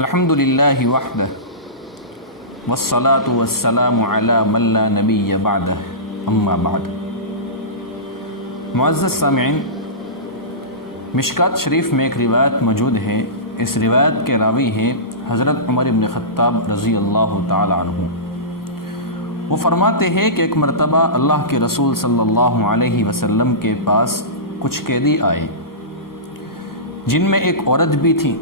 الحمد للہ وحدہ والصلاة والسلام علی من لا نبی بعدہ اما بعد۔ معزز سامعین، مشکات شریف میں ایک روایت موجود ہے۔ اس روایت کے راوی ہیں حضرت عمر بن خطاب رضی اللہ تعالی عنہ۔ وہ فرماتے ہیں کہ ایک مرتبہ اللہ کے رسول صلی اللہ علیہ وسلم کے پاس کچھ قیدی آئے، جن میں ایک عورت بھی تھی،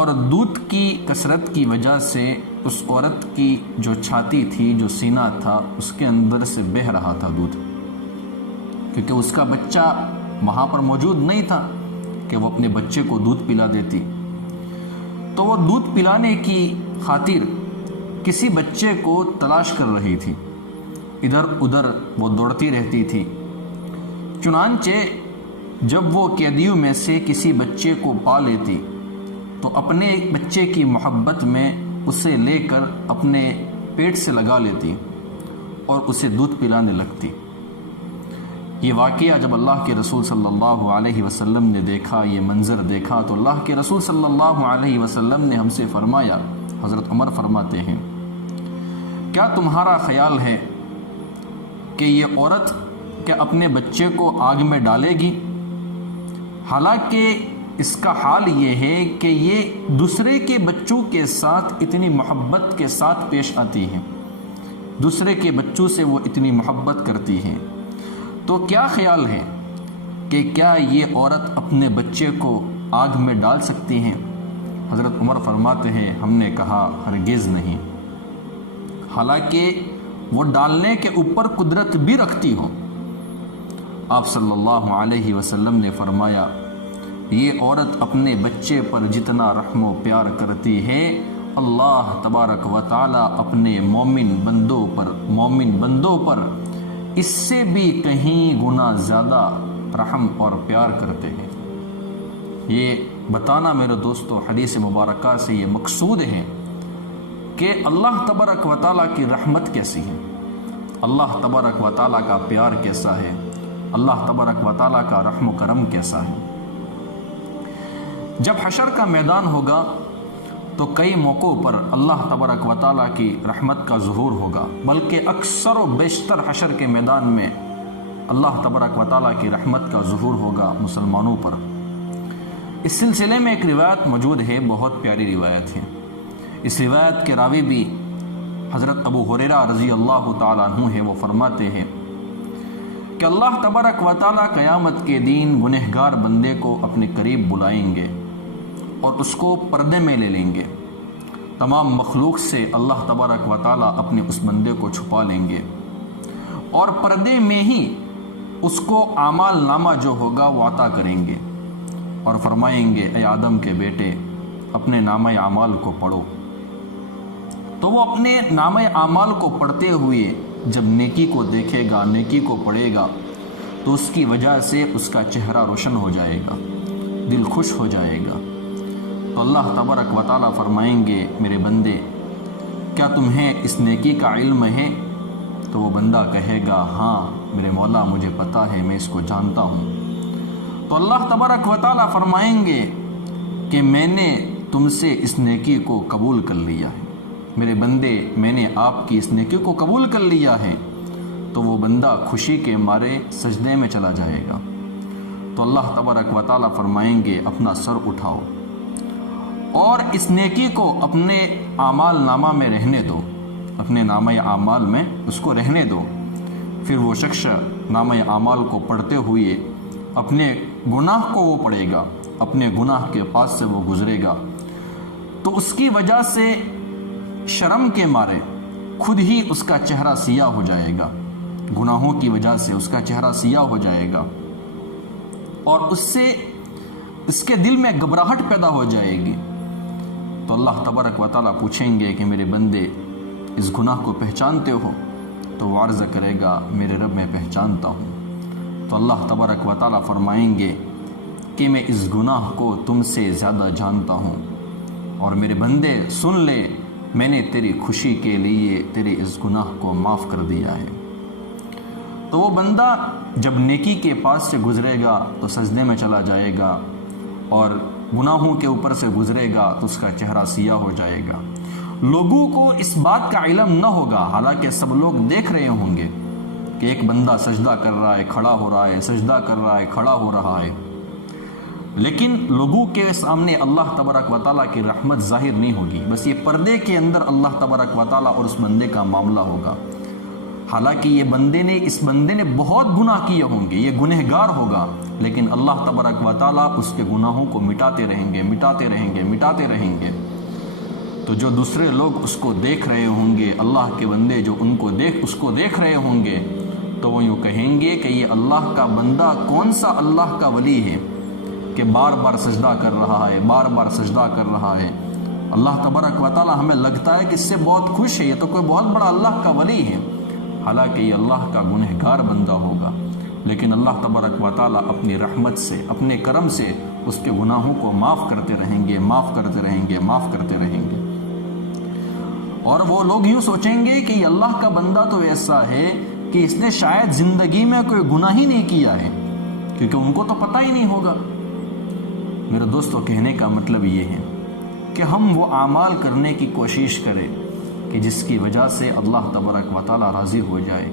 اور دودھ کی کثرت کی وجہ سے اس عورت کی جو چھاتی تھی، جو سینہ تھا، اس کے اندر سے بہہ رہا تھا دودھ، کیونکہ اس کا بچہ وہاں پر موجود نہیں تھا کہ وہ اپنے بچے کو دودھ پلا دیتی۔ تو وہ دودھ پلانے کی خاطر کسی بچے کو تلاش کر رہی تھی، ادھر ادھر وہ دوڑتی رہتی تھی۔ چنانچہ جب وہ قیدیوں میں سے کسی بچے کو پا لیتی تو اپنے بچے کی محبت میں اسے لے کر اپنے پیٹ سے لگا لیتی اور اسے دودھ پلانے لگتی۔ یہ واقعہ جب اللہ کے رسول صلی اللہ علیہ وسلم نے دیکھا، یہ منظر دیکھا، تو اللہ کے رسول صلی اللہ علیہ وسلم نے ہم سے فرمایا، حضرت عمر فرماتے ہیں، کیا تمہارا خیال ہے کہ یہ عورت کیا اپنے بچے کو آگ میں ڈالے گی؟ حالانکہ اس کا حال یہ ہے کہ یہ دوسرے کے بچوں کے ساتھ اتنی محبت کے ساتھ پیش آتی ہیں، دوسرے کے بچوں سے وہ اتنی محبت کرتی ہیں، تو کیا خیال ہے کہ کیا یہ عورت اپنے بچے کو آگ میں ڈال سکتی ہیں؟ حضرت عمر فرماتے ہیں، ہم نے کہا ہرگز نہیں، حالانکہ وہ ڈالنے کے اوپر قدرت بھی رکھتی ہو۔ آپ صلی اللہ علیہ وسلم نے فرمایا، یہ عورت اپنے بچے پر جتنا رحم و پیار کرتی ہے، اللہ تبارک و تعالی اپنے مومن بندوں پر اس سے بھی کہیں گنا زیادہ رحم اور پیار کرتے ہیں۔ یہ بتانا میرے دوستو حدیث مبارکہ سے یہ مقصود ہے کہ اللہ تبارک و تعالی کی رحمت کیسی ہے، اللہ تبارک و تعالی کا پیار کیسا ہے، اللہ تبارک و تعالی کا رحم و کرم کیسا ہے۔ جب حشر کا میدان ہوگا تو کئی موقعوں پر اللہ تبارک و تعالیٰ کی رحمت کا ظہور ہوگا، بلکہ اکثر و بیشتر حشر کے میدان میں اللہ تبارک و تعالیٰ کی رحمت کا ظہور ہوگا مسلمانوں پر۔ اس سلسلے میں ایک روایت موجود ہے، بہت پیاری روایت ہے۔ اس روایت کے راوی بھی حضرت ابو ہریرہ رضی اللہ تعالیٰ عنہ ہے۔ وہ فرماتے ہیں کہ اللہ تبارک و تعالیٰ قیامت کے دن گنہگار بندے کو اپنے قریب بلائیں گے اور اس کو پردے میں لے لیں گے۔ تمام مخلوق سے اللہ تبارک و تعالیٰ اپنے اس بندے کو چھپا لیں گے، اور پردے میں ہی اس کو اعمال نامہ جو ہوگا وہ عطا کریں گے، اور فرمائیں گے، اے آدم کے بیٹے، اپنے نامہ اعمال کو پڑھو۔ تو وہ اپنے نامہ اعمال کو پڑھتے ہوئے جب نیکی کو دیکھے گا، نیکی کو پڑھے گا، تو اس کی وجہ سے اس کا چہرہ روشن ہو جائے گا، دل خوش ہو جائے گا۔ تو اللہ تبارک و تعالیٰ فرمائیں گے، میرے بندے، کیا تمہیں اس نیکی کا علم ہے؟ تو وہ بندہ کہے گا، ہاں میرے مولا، مجھے پتہ ہے، میں اس کو جانتا ہوں۔ تو اللہ تبارک و تعالیٰ فرمائیں گے کہ میں نے تم سے اس نیکی کو قبول کر لیا ہے، میرے بندے، میں نے آپ کی اس نیکی کو قبول کر لیا ہے۔ تو وہ بندہ خوشی کے مارے سجدے میں چلا جائے گا۔ تو اللہ تبارک و تعالیٰ فرمائیں گے، اپنا سر اٹھاؤ اور اس نیکی کو اپنے اعمال نامہ میں رہنے دو، اپنے نامہ اعمال میں اس کو رہنے دو۔ پھر وہ شخص نامہ اعمال کو پڑھتے ہوئے اپنے گناہ کو وہ پڑھے گا، اپنے گناہ کے پاس سے وہ گزرے گا، تو اس کی وجہ سے شرم کے مارے خود ہی اس کا چہرہ سیاہ ہو جائے گا، گناہوں کی وجہ سے اس کا چہرہ سیاہ ہو جائے گا، اور اس کے دل میں گھبراہٹ پیدا ہو جائے گی۔ تو اللہ تبارک و تعالیٰ پوچھیں گے کہ میرے بندے، اس گناہ کو پہچانتے ہو؟ تو وہ عرض کرے گا، میرے رب میں پہچانتا ہوں۔ تو اللہ تبارک و تعالیٰ فرمائیں گے کہ میں اس گناہ کو تم سے زیادہ جانتا ہوں، اور میرے بندے سن لے، میں نے تیری خوشی کے لیے تیرے اس گناہ کو معاف کر دیا ہے۔ تو وہ بندہ جب نیکی کے پاس سے گزرے گا تو سجدے میں چلا جائے گا، اور گناہوں کے اوپر سے گزرے گا تو اس کا چہرہ سیاہ ہو جائے گا. لوگوں کو اس بات کا علم نہ ہوگا، حالانکہ سب لوگ دیکھ رہے ہوں گے کہ ایک بندہ سجدہ کر رہا ہے، کھڑا ہو رہا ہے، سجدہ کر رہا ہے، کھڑا ہو رہا ہے، لیکن لوگوں کے سامنے اللہ تبارک و تعالیٰ کی رحمت ظاہر نہیں ہوگی. بس یہ پردے کے اندر اللہ تبارک و تعالیٰ اور اس بندے کا معاملہ ہوگا. حالانکہ اس بندے نے بہت گناہ کیے ہوں گے، یہ گنہگار ہوگا، لیکن اللہ تبارک و تعالیٰ اس کے گناہوں کو مٹاتے رہیں گے، مٹاتے رہیں گے، مٹاتے رہیں گے. تو جو دوسرے لوگ اس کو دیکھ رہے ہوں گے، اللہ کے بندے جو اس کو دیکھ رہے ہوں گے، تو وہ یوں کہیں گے کہ یہ اللہ کا بندہ کون سا اللہ کا ولی ہے کہ بار بار سجدہ کر رہا ہے، بار بار سجدہ کر رہا ہے. اللہ تبارک و تعالیٰ ہمیں لگتا ہے کہ اس سے بہت خوش ہے، یہ تو کوئی بہت بڑا اللہ کا ولی ہے، حالانکہ یہ اللہ کا گنہگار بندہ ہوگا. لیکن اللہ تبارک و تعالیٰ اپنی رحمت سے، اپنے کرم سے اس کے گناہوں کو معاف کرتے رہیں گے، معاف کرتے رہیں گے، معاف کرتے رہیں گے. اور وہ لوگ یوں سوچیں گے کہ یہ اللہ کا بندہ تو ایسا ہے کہ اس نے شاید زندگی میں کوئی گناہ ہی نہیں کیا ہے، کیونکہ ان کو تو پتہ ہی نہیں ہوگا. میرے دوستو، کہنے کا مطلب یہ ہے کہ ہم وہ اعمال کرنے کی کوشش کریں کہ جس کی وجہ سے اللہ تبارک و تعالیٰ راضی ہو جائے،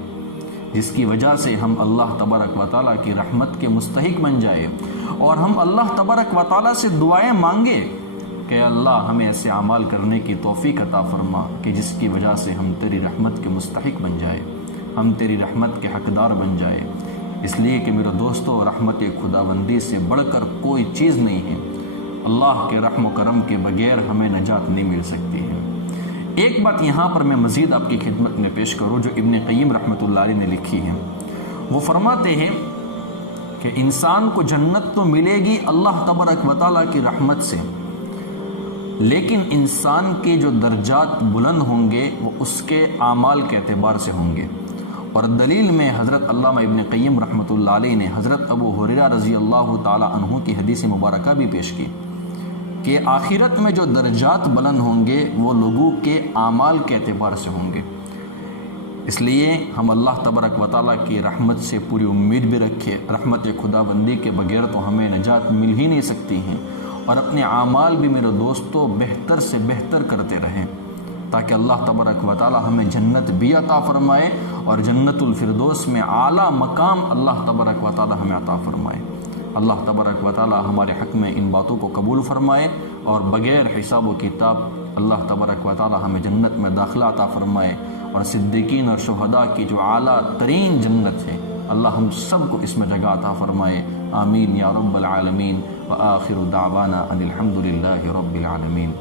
جس کی وجہ سے ہم اللہ تبارک و تعالیٰ کی رحمت کے مستحق بن جائے، اور ہم اللہ تبارک و تعالیٰ سے دعائیں مانگے کہ اللہ ہمیں ایسے اعمال کرنے کی توفیق عطا فرما کہ جس کی وجہ سے ہم تیری رحمت کے مستحق بن جائے، ہم تیری رحمت کے حقدار بن جائے. اس لیے کہ میرے دوستو، رحمت خداوندی سے بڑھ کر کوئی چیز نہیں ہے. اللہ کے رحم و کرم کے بغیر ہمیں نجات نہیں مل سکتی ہے. ایک بات یہاں پر میں مزید آپ کی خدمت میں پیش کروں جو ابن قیم رحمۃ اللہ علیہ نے لکھی ہے. وہ فرماتے ہیں کہ انسان کو جنت تو ملے گی اللہ تبارک و تعالیٰ کی رحمت سے، لیکن انسان کے جو درجات بلند ہوں گے وہ اس کے اعمال کے اعتبار سے ہوں گے. اور دلیل میں حضرت علامہ ابن قیم رحمۃ اللہ علیہ نے حضرت ابو ہریرہ رضی اللہ تعالی عنہ کی حدیث مبارکہ بھی پیش کی کہ آخرت میں جو درجات بلند ہوں گے وہ لوگوں کے اعمال کے اعتبار سے ہوں گے. اس لیے ہم اللہ تبارک و تعالیٰ کی رحمت سے پوری امید بھی رکھے. رحمت خداوندی کے بغیر تو ہمیں نجات مل ہی نہیں سکتی ہیں، اور اپنے اعمال بھی میرے دوستو بہتر سے بہتر کرتے رہیں تاکہ اللہ تبارک و تعالیٰ ہمیں جنت بھی عطا فرمائے اور جنت الفردوس میں اعلیٰ مقام اللہ تبارک و تعالیٰ ہمیں عطا فرمائے. اللہ تبارک و تعالیٰ ہمارے حق میں ان باتوں کو قبول فرمائے اور بغیر حساب و کتاب اللہ تبارک و تعالیٰ ہمیں جنت میں داخلہ عطا فرمائے، اور صدیقین اور شہداء کی جو اعلیٰ ترین جنت ہے اللہ ہم سب کو اس میں جگہ عطا فرمائے. آمین یا رب العالمین. وآخر دعوانا ان الحمد للہ رب العالمین.